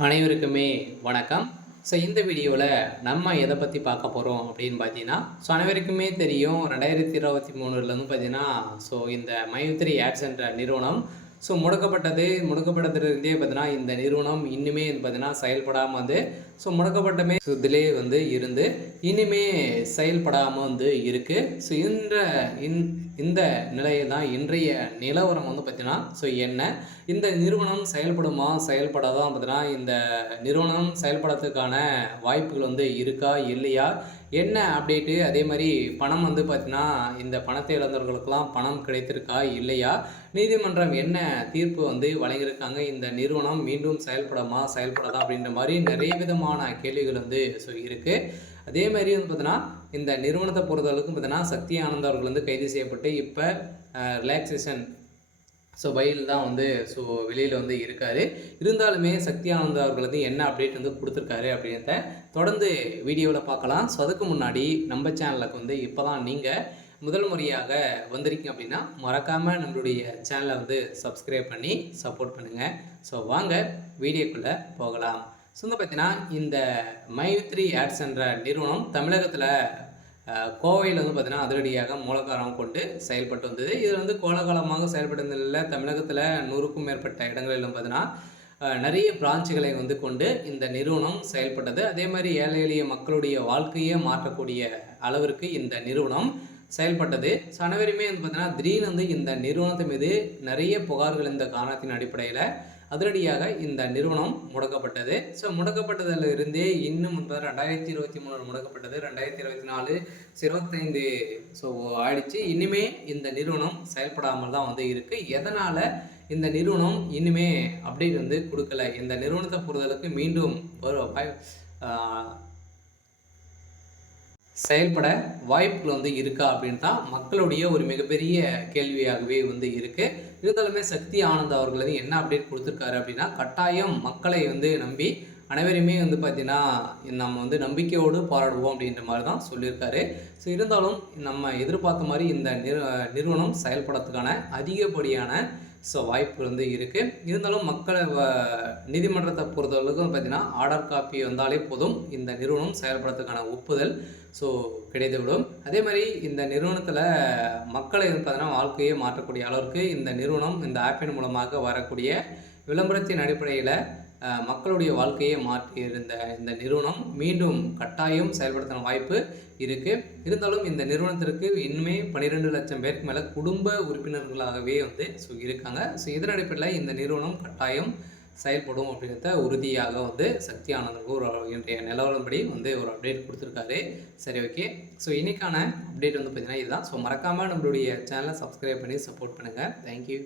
அனைவருக்குமே வணக்கம். ஸோ இந்த வீடியோவில் நம்ம எதை பற்றி பார்க்க போகிறோம் அப்படின்னு பார்த்தீங்கன்னா, அனைவருக்குமே தெரியும் 2023லேருந்து பார்த்தீங்கன்னா, இந்த மைத்ரி ஆட்ஸ் என்ற நிறுவனம் முடக்கப்பட்டதுலேருந்தே பார்த்தீங்கன்னா, இந்த நிறுவனம் இன்னுமே பார்த்தீங்கன்னா செயல்படாமல் முடக்கப்பட்டமே இதிலே இருந்து இனிமே செயல்படாமல் இருக்குது. இந்த நிலையில் தான் இன்றைய நிலவரம் பார்த்தீங்கன்னா என்ன, இந்த நிறுவனம் செயல்படுமா செயல்படாதான் பார்த்தீங்கன்னா, இந்த நிறுவனம் செயல்படுறதுக்கான வாய்ப்புகள் இருக்கா இல்லையா, என்ன அப்டேட்டு, அதே மாதிரி பணம் பார்த்தீங்கன்னா இந்த பணத்தை இழந்தவர்களுக்கெல்லாம் பணம் கிடைத்திருக்கா இல்லையா, நீதிமன்றம் என்ன தீர்ப்பு வழங்கியிருக்காங்க, இந்த நிறுவனம் மீண்டும் செயல்படாதா அப்படின்ற மாதிரி நிறைய விதமான கேள்விகள் இருக்குது. அதே மாதிரி பார்த்தீங்கன்னா இந்த நிறுவனத்தை பொறுத்தளவுக்கு பார்த்தீங்கன்னா சக்தி ஆனந்த் அவர்கள் கைது செய்யப்பட்டு இப்போ ரிலாக்ஸேஷன் பையில் தான் வெளியில் இருக்கார். இருந்தாலுமே சக்தி ஆனந்த் அவர்கள் என்ன அப்டேட் கொடுத்துருக்காரு அப்படின்றத தொடர்ந்து வீடியோவில் பார்க்கலாம். அதுக்கு முன்னாடி நம்ம சேனலுக்கு இப்போ தான் நீங்கள் முதல் முறையாக வந்திருக்கீங்க அப்படின்னா மறக்காமல் நம்மளுடைய சேனலை சப்ஸ்கிரைப் பண்ணி சப்போர்ட் பண்ணுங்கள். வாங்க வீடியோக்குள்ளே போகலாம். பார்த்தீங்கன்னா இந்த மைத்ரி ஆட்ஸ் என்ற நிறுவனம் தமிழகத்தில் கோவையில் பார்த்தீங்கன்னா அதிரடியாக மூலக்காரம் கொண்டு செயல்பட்டு வந்தது. இது கோலகாலமாக செயல்பட்டதில் தமிழகத்தில் 100க்கும் மேற்பட்ட இடங்களிலும் பார்த்தீங்கன்னா நிறைய பிரான்ச்சுகளை கொண்டு இந்த நிறுவனம் செயல்பட்டது. அதே மாதிரி ஏழை எளிய மக்களுடைய வாழ்க்கையை மாற்றக்கூடிய அளவிற்கு இந்த நிறுவனம் செயல்பட்டது. அனைவருமே பார்த்தீங்கன்னா திடீர்னு இந்த நிறுவனத்தின் மீது நிறைய புகார்கள் இந்த காரணத்தின் அடிப்படையில் அதிரடியாக இந்த நிறுவனம் முடக்கப்பட்டது. முடக்கப்பட்டதில் இருந்தே இன்னும் 2023 முடக்கப்பட்டது, 2024 25 ஆயிடுச்சு. இனிமே இந்த நிறுவனம் செயல்படாமல் தான் இருக்குது. எதனால் இந்த நிறுவனம் இனிமே அப்டேட் கொடுக்கல, இந்த நிறுவனத்தை பொறுத்தளவுக்கு மீண்டும் செயல்பட வாய்ப்புகள் இருக்கா அப்படின்னு தான் மக்களுடைய ஒரு மிகப்பெரிய கேள்வியாகவே இருக்குது. இருந்தாலுமே சக்தி ஆனந்த் அவர்கள் என்ன அப்டேட் கொடுத்துருக்காரு அப்படின்னா, கட்டாயம் மக்களை நம்பி அனைவருமே பார்த்தீங்கன்னா நம்ம நம்பிக்கையோடு போராடுவோம் அப்படின்ற மாதிரி தான் சொல்லியிருக்காரு. இருந்தாலும் நம்ம எதிர்பார்த்த மாதிரி இந்த நிறுவனம் செயல்படுறதுக்கான அதிகப்படியான வாய்ப்பு இருக்குது. இருந்தாலும் மக்களை நீதிமன்றத்தை பொறுத்தவரைக்கும் பார்த்தீங்கன்னா ஆர்டர் காப்பி வந்தாலே போதும், இந்த நிறுவனம் செயல்படுறதுக்கான ஒப்புதல் கிடைத்துவிடும். அதே மாதிரி இந்த நிறுவனத்தில் மக்களை பார்த்தீங்கன்னா வாழ்க்கையை மாற்றக்கூடிய அளவிற்கு இந்த நிறுவனம் இந்த ஆப்பின் மூலமாக வரக்கூடிய விளம்பரத்தின் அடிப்படையில் மக்களுடைய வாழ்க்கையை மாற்றி இருந்த இந்த நிறுவனம் மீண்டும் கட்டாயம் செயல்படுத்தின வாய்ப்பு இருக்குது. இருந்தாலும் இந்த நிறுவனத்திற்கு இன்னுமே 12 லட்சம் பேருக்கு மேலே குடும்ப உறுப்பினர்களாகவே இருக்காங்க. இதன் அடிப்படையில் இந்த நிறுவனம் கட்டாயம் செயல்படும் அப்படின்றத உறுதியாக சக்தி ஆனந்துக்கு ஒரு இன்றைய நிலவரப்படி ஒரு அப்டேட் கொடுத்துருக்காரு. சரி, ஓகே. இன்றைக்கான அப்டேட் பார்த்தீங்கன்னா இதுதான். மறக்காமல் நம்மளுடைய சேனலை சப்ஸ்கிரைப் பண்ணி சப்போர்ட் பண்ணுங்கள். தேங்க்யூ.